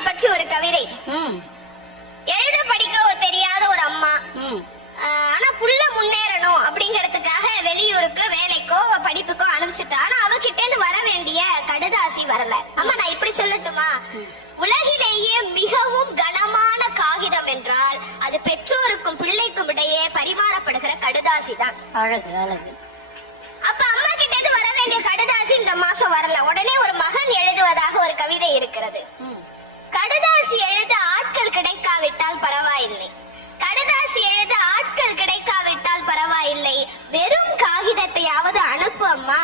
அம்மாவை பற்றி ஒரு கவிதை. எழுத படிக்க தெரியாத ஒரு அம்மா. ஆனா புள்ள முன்னேறணும் அப்படிங்கறதுக்காக வெளியூருக்கு வேலைக்கோ படிப்புக்கோ அனுப்பிச்சிட்டா. ஆனா அவகிட்ட இருந்து வர வேண்டிய கடுதாசி வரல. அம்மா நான் இப்படி சொல்லட்டுமா? உலகிலேயே மிகவும் கனமான காகிதம் என்றால் அது பெற்றோருக்கும் பிள்ளைக்கும் இடையே பரிமாறப்படுகிற கடுதாசி தான். அழகு அழகு. அப்ப அம்மா கிட்ட இருந்து வர வேண்டிய கடுதாசி இந்த மாசம் வரல. உடனே ஒரு மகன் எழுதுவதாக ஒரு கவிதை இருக்கிறது. கடுதாசி எழுத ஆட்கள் கிடைக்காவிட்டால் பரவாயில்லை. கடுதாசி எழுத ஆட்கள் கிடைக்காவிட்டால் பரவாயில்லை. வெறும் காகிதத்தையாவது அனுப்பு அம்மா.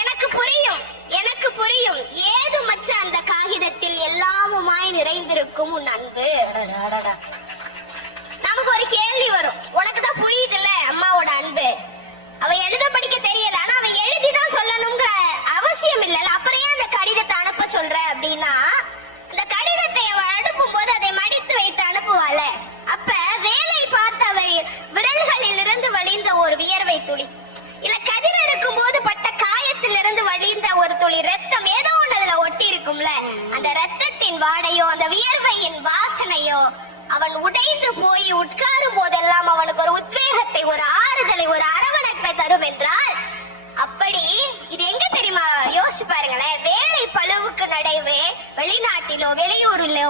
எனக்கு புரியும் எனக்கு புரியும். ஏது மச்ச அந்த காகிதத்தில் எல்லாமுமாய் நிறைந்திருக்கும் உன் அன்பு? நமக்கு ஒரு கேள்வி வரும். உனக்கு தான் புரியுதுல்ல அம்மாவோட அன்பு. அவ எழுத படிக்க வைத்து அப்ப வேலை பார்த்த அவ விரல்களில் இருந்து வழிந்த ஒரு வியர்வை துளி. இல்ல கதிர் இருக்கும் போது பட்ட காயத்திலிருந்து வழிந்த ஒரு துளி. ரத்தம் ஏதோ ஒண்ணு அதுல ஒட்டி இருக்கும்ல அந்த ரத்தத்தின் வாடையோ அந்த வியர்வையின் வாசனையோ அவன் உடைந்து போய் உட்காரும் போதெல்லாம் அவனுக்கு ஒரு உத்வேகத்தை ஒரு ஆறுதலை ஒரு அரவணைப்பை தரும் என்றால் அப்படி இது எங்க தெரியுமா? யோசிச்சு பாருங்களேன். வேலை பழுவுக்கு நடைவே வெளிநாட்டிலோ வெளியூரிலோ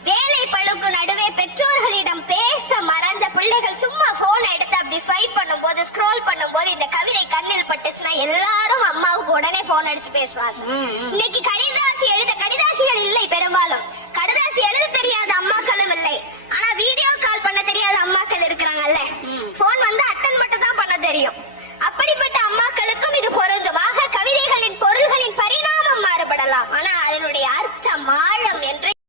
வேலை பழுவுக்கு நடுவே பெற்றோர்களிடம் பேச மறந்த பிள்ளைகள் சும்மா போன் எடுத்து அப்படி ஸ்வைப் பண்ணும்போது ஸ்க்ரோல் பண்ணும்போது இந்த கவிதை கண்ணில் பட்டுச்சுன்னா எல்லாரும் அம்மாவுக்கு உடனே போன் அடிச்சு பேசுவாங்க. இன்னைக்கு கடிதாசி எழுத கடிதாசிகள் இல்லை பெரும்பாலும் கடிதாசி